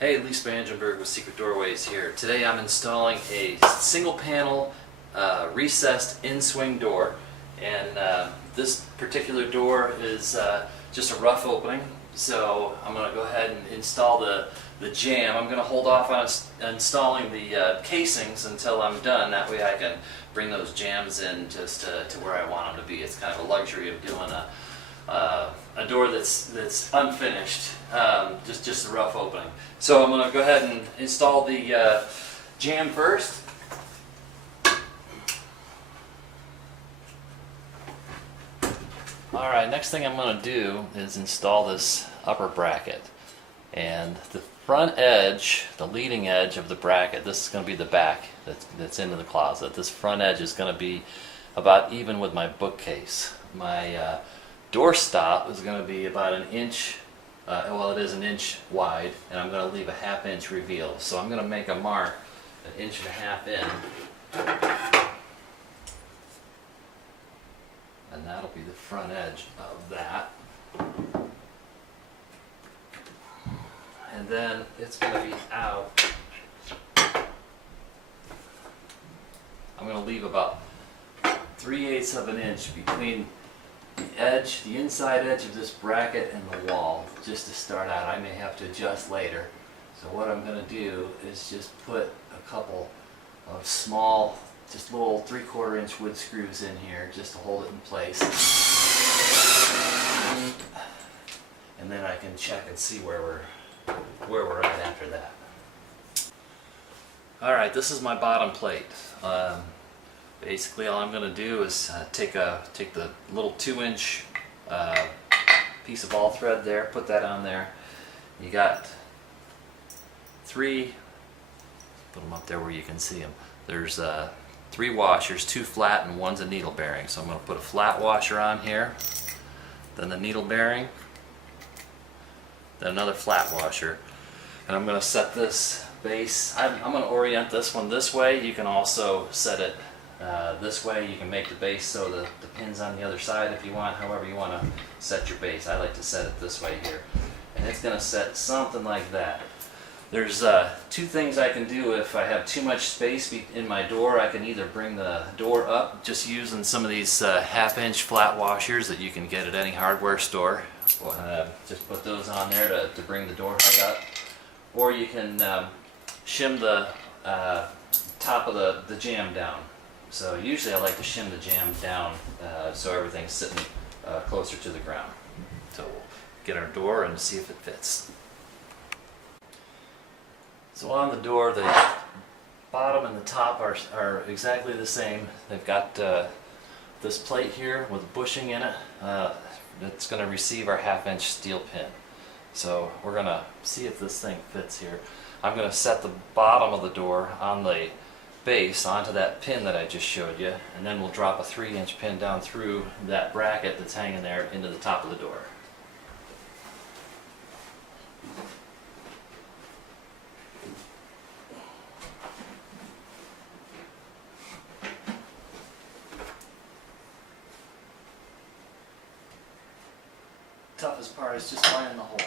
Hey, Lee Spangenberg with Secret Doorways here. Today I'm installing a single panel recessed in-swing door, and this particular door is just a rough opening, so I'm going to go ahead and install the jamb. I'm going to hold off on installing the casings until I'm done. That way I can bring those jambs in just to where I want them to be. It's kind of a luxury of doing a door that's unfinished, just a rough opening. So I'm going to go ahead and install the jamb first. Alright, next thing I'm going to do is install this upper bracket. And the front edge, the leading edge of the bracket, this is going to be the back that's into the closet. This front edge is going to be about even with my bookcase. My door stop is going to be about an inch, well, it is an inch wide, and I'm going to leave a ½ inch reveal. So I'm going to make a mark 1.5 inches in, and that'll be the front edge of that. And then it's going to be out. I'm going to leave about 3/8 of an inch between the edge, the inside edge of this bracket and the wall, just to start out. I may have to adjust later. So what I'm going to do is just put a couple of small, just little 3/4 inch wood screws in here just to hold it in place. And then I can check and see where we're at after that. Alright, this is my bottom plate. Basically all I'm going to do is take the little 2-inch piece of all thread there, put that on there. You got 3, put them up there where you can see them. There's 3 washers, 2 flat and 1's a needle bearing. So I'm going to put a flat washer on here, then the needle bearing, then another flat washer, and I'm going to set this base. I'm going to orient this one this way. You can also set it this way. You can make the base so the pin's on the other side if you want, however you want to set your base. I like to set it this way here, and it's going to set something like that. There's 2 things I can do if I have too much space in my door. I can either bring the door up just using some of these ½ inch flat washers that you can get at any hardware store. Just put those on there to bring the door height up. Or you can shim the top of the jamb down. So usually I like to shim the jamb down so everything's sitting closer to the ground. So we'll get our door and see if it fits. So on the door, the bottom and the top are exactly the same. They've got this plate here with bushing in it. That's going to receive our ½ inch steel pin. So we're going to see if this thing fits here. I'm going to set the bottom of the door on the base onto that pin that I just showed you, and then we'll drop a 3-inch pin down through that bracket that's hanging there into the top of the door. Toughest part is just finding the hole.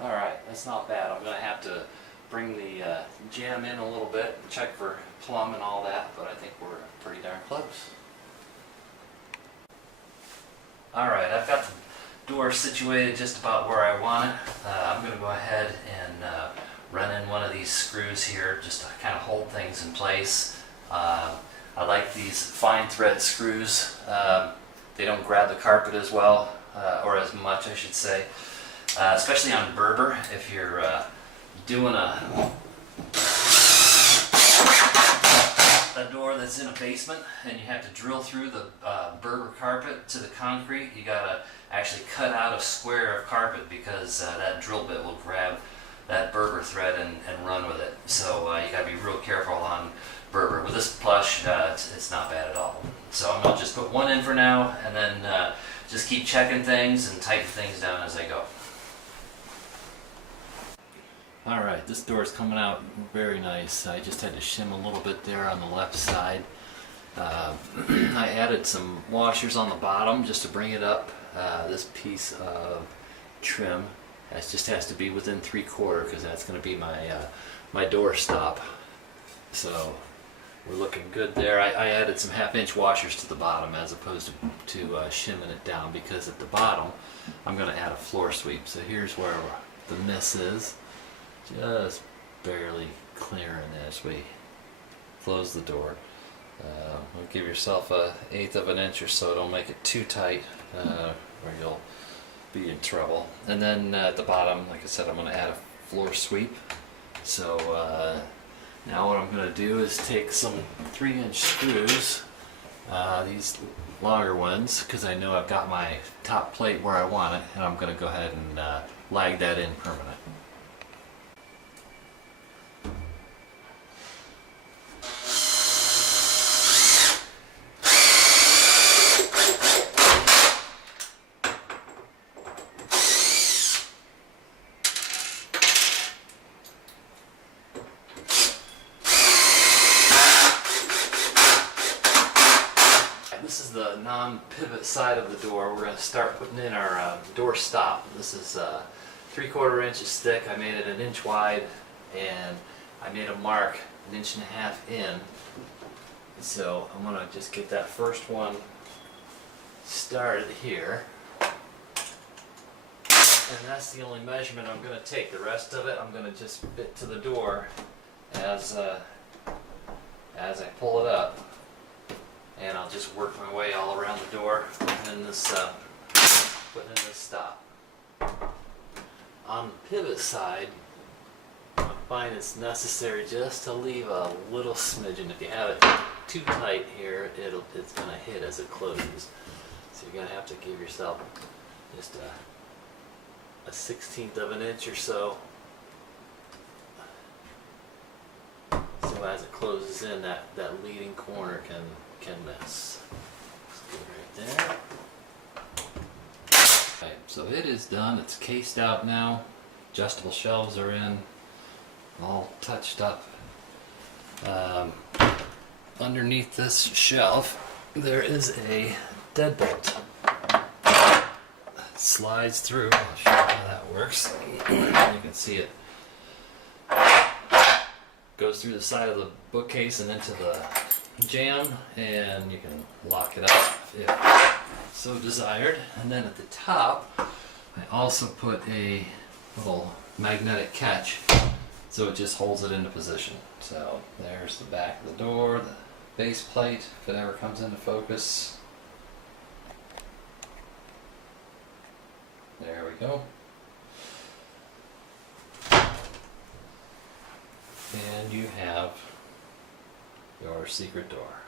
Alright, that's not bad. I'm going to have to bring the jamb in a little bit, check for plumb and all that, but I think we're pretty darn close. Alright, I've got the door situated just about where I want it. I'm going to go ahead and run in one of these screws here just to kind of hold things in place. I like these fine thread screws. They don't grab the carpet as well, or as much I should say, especially on Berber. If you're doing a door that's in a basement and you have to drill through the Berber carpet to the concrete, you gotta actually cut out a square of carpet because that drill bit will grab that Berber thread and run with it. So you gotta be real careful on Berber. With this plush, it's not bad at all. So I'm gonna just put one in for now, and then just keep checking things and tighten things down as I go. Alright, this door is coming out very nice. I just had to shim a little bit there on the left side. I added some washers on the bottom just to bring it up. This piece of trim just has to be within 3/4 because that's going to be my door stop. So we're looking good there. I added some 1/2-inch washers to the bottom as opposed to shimming it down, because at the bottom I'm going to add a floor sweep. So here's where the miss is. Just barely clearing as we close the door. Give yourself a 1/8 of an inch or so. Don't make it too tight or you'll be in trouble. And then at the bottom, like I said, I'm going to add a floor sweep. So now what I'm going to do is take some 3-inch screws, these longer ones, because I know I've got my top plate where I want it, and I'm going to go ahead and lag that in permanent. This is the non-pivot side of the door. We're going to start putting in our door stop. This is 3/4 inches thick. I made it 1 inch wide, and I made a mark 1.5 inches in. So I'm going to just get that first one started here. And that's the only measurement I'm going to take. The rest of it I'm going to just fit to the door as I pull it up. And I'll just work my way all around the door, putting in this stop. On the pivot side, I find it's necessary just to leave a little smidgen. If you have it too tight here, it's going to hit as it closes. So you're going to have to give yourself just a 1/16 of an inch or so. So as it closes in, that leading corner can miss. Let's do it right there. Okay, so it is done. It's cased out now. Adjustable shelves are in, all touched up. Underneath this shelf, there is a deadbolt. It slides through. I'll show you how that works. You can see it goes through the side of the bookcase and into the jamb, and you can lock it up if so desired. And then at the top, I also put a little magnetic catch, so it just holds it into position. So there's the back of the door, the base plate, if it ever comes into focus. There we go. And you have your secret door.